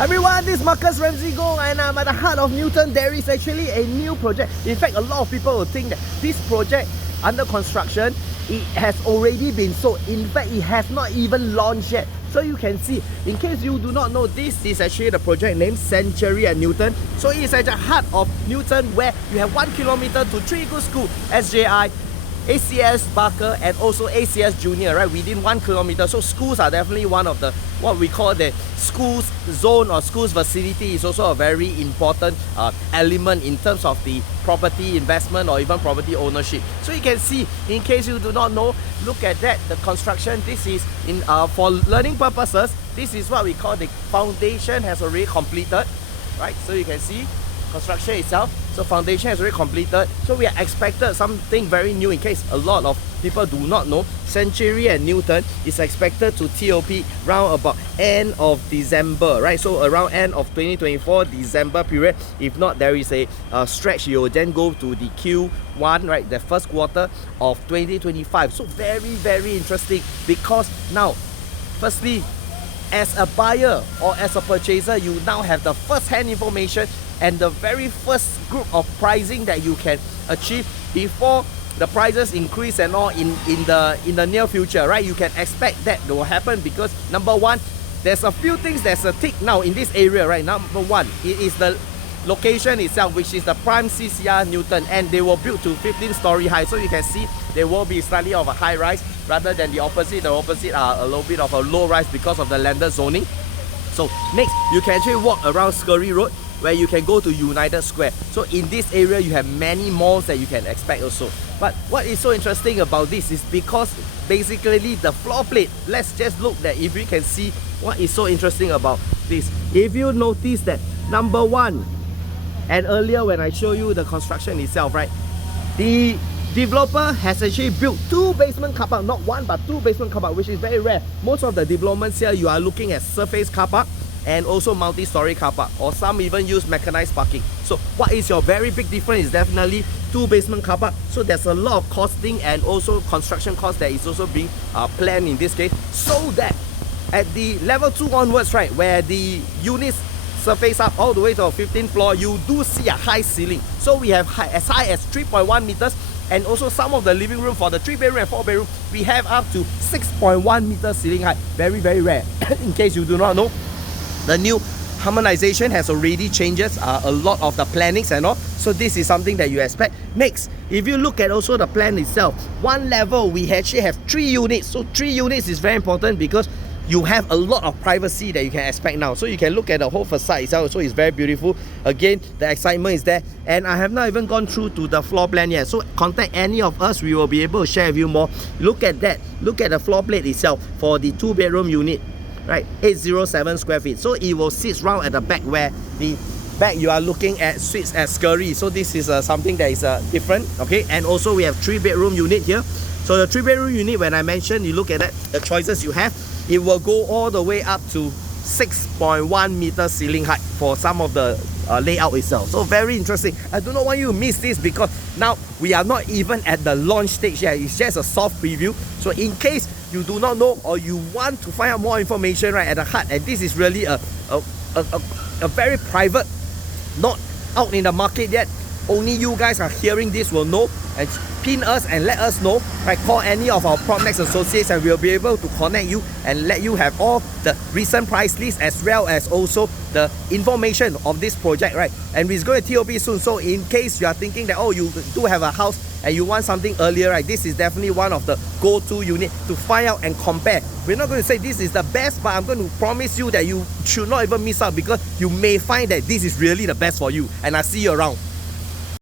Everyone, this is Marcus Ramsey Gong and I'm at the heart of Newton. There is actually a new project. In fact, a lot of people will think that this project under construction, it has already been sold. In fact, it has not even launched yet. So you can see, in case you do not know, this is actually the project named Century at Newton. So it is at the heart of Newton where you have 1 kilometer to 3 good schools, SJI, ACS Barker and also ACS Junior, right, within 1 kilometer. So schools are definitely one of the what we call the schools zone or schools facility is also a very important element in terms of the property investment or even property ownership. So you can see, in case you do not know, look at that, the construction. This is in for learning purposes. This is what we call the foundation has already completed, right? So you can see construction itself. So foundation has already completed. So we are expected something very new. In case a lot of people do not know, Century and Newton is expected to TOP round about end of December, right? So around end of 2024 December period. If not, there is a stretch. You will then go to the Q1, right, the first quarter of 2025. So very interesting, because now, firstly, as a buyer or as a purchaser, you now have the first-hand information and the very first group of pricing that you can achieve before the prices increase and all in the near future, right? You can expect that will happen because number one, there's a few things that's a tick now in this area, right? Number one, it is the location itself, which is the prime CCR Newton, and they were built to 15-story high. So you can see there will be slightly of a high rise rather than the opposite. The opposite are a little bit of a low rise because of the landed zoning. So next, you can actually walk around Scurry Road, where you can go to United Square. So in this area, you have many malls that you can expect also. But what is so interesting about this is because basically the floor plate, let's just look that if we can see what is so interesting about this. If you notice that number one, and earlier when I show you the construction itself, right, the developer has actually built 2 basement car park, not 1 but 2 basement car park, which is very rare. Most of the developments here, you are looking at surface car park and also multi-story car park, or some even use mechanized parking. So what is your very big difference is definitely 2 basement car park. So there's a lot of costing and also construction cost that is also being planned in this case, so that at the level 2 onwards, right, where the units surface up all the way to the 15th floor, you do see a high ceiling. So we have as high as 3.1 meters, and also some of the living room for the 3-bedroom and 4-bedroom, we have up to 6.1 meters ceiling height. Very rare. In case you do not know, the new harmonization has already changes a lot of the plannings and all. So this is something that you expect. Next, if you look at also the plan itself, one level we actually have 3 units. So 3 units is very important because you have a lot of privacy that you can expect now. So you can look at the whole facade itself. So it's very beautiful. Again, the excitement is there. And I have not even gone through to the floor plan yet. So contact any of us, we will be able to share with you more. Look at that. Look at the floor plate itself for the 2-bedroom unit, right? 807 square feet. So it will sit round at the back, where the back you are looking at suites at Scurry. So this is something that is different, okay? And also we have 3-bedroom unit here. So the 3-bedroom unit, when I mentioned, you look at that, the choices you have, it will go all the way up to 6.1 meter ceiling height for some of the layout itself. So very interesting. I do not want you to miss this because now we are not even at the launch stage yet. It's just a soft preview. So in case you do not know or you want to find out more information, right, at the heart, and this is really a very private, not out in the market yet, only you guys are hearing this will know, and pin us and let us know, right? Call any of our PropNext associates and we'll be able to connect you and let you have all the recent price list as well as also the information of this project, right? And it's going to TOP soon. So in case you are thinking that, oh, you do have a house and you want something earlier, right, this is definitely one of the go-to unit to find out and compare. We're not going to say this is the best, but I'm going to promise you that you should not even miss out, because you may find that this is really the best for you. And I'll see you around.